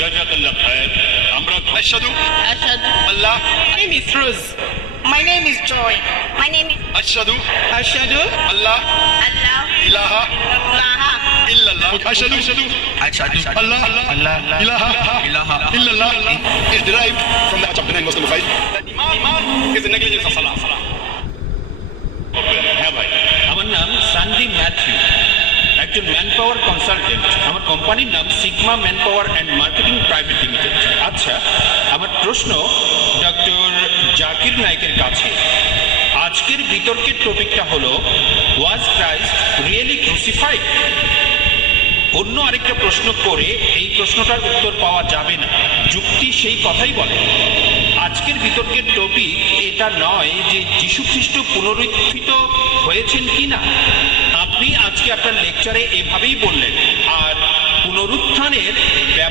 জাযাকাল্লাহ খায়ের। আমরা আশহাদু أشهد আল্লাহ My name is Rose. My name is Joy. My name is আশহাদু أشهد আল্লাহ Allah ইলাহা ilaha ইল্লাল্লাহ আশহাদু আল্লাহ ইলাহা ইল্লাল্লাহ is derived from the of the nine Muslim faith. Iman is the negligence of salah. হ্যাঁ ভাই, আমার নাম সান্ডি ম্যাথিউ, একজন ম্যান পাওয়ার কনসালটেন্ট। আমার কোম্পানির নাম sigma man power and marketing private limited. আচ্ছা, আমার প্রশ্ন ডক্টর জাকির নাইকের কাছে। আজকের বিতর্কের টপিকটা হলো, ওয়াজ ক্রাইস্ট রিয়েলি ক্রুসিফাইড? অন্য আরেকটা প্রশ্ন করে এই প্রশ্নটার উত্তর পাওয়া যাবে না, যুক্তি সেই কথাই বলে। আজকের বিতর্কের টপিক এটা নয় যে যীশু খ্রিস্ট পুনরুত্থিত হয়েছেন কিনা। আপনি আজকে আপনার লেকচারে এভাবেই বললেন, আর পুনরুত্থানের ব্যাপারে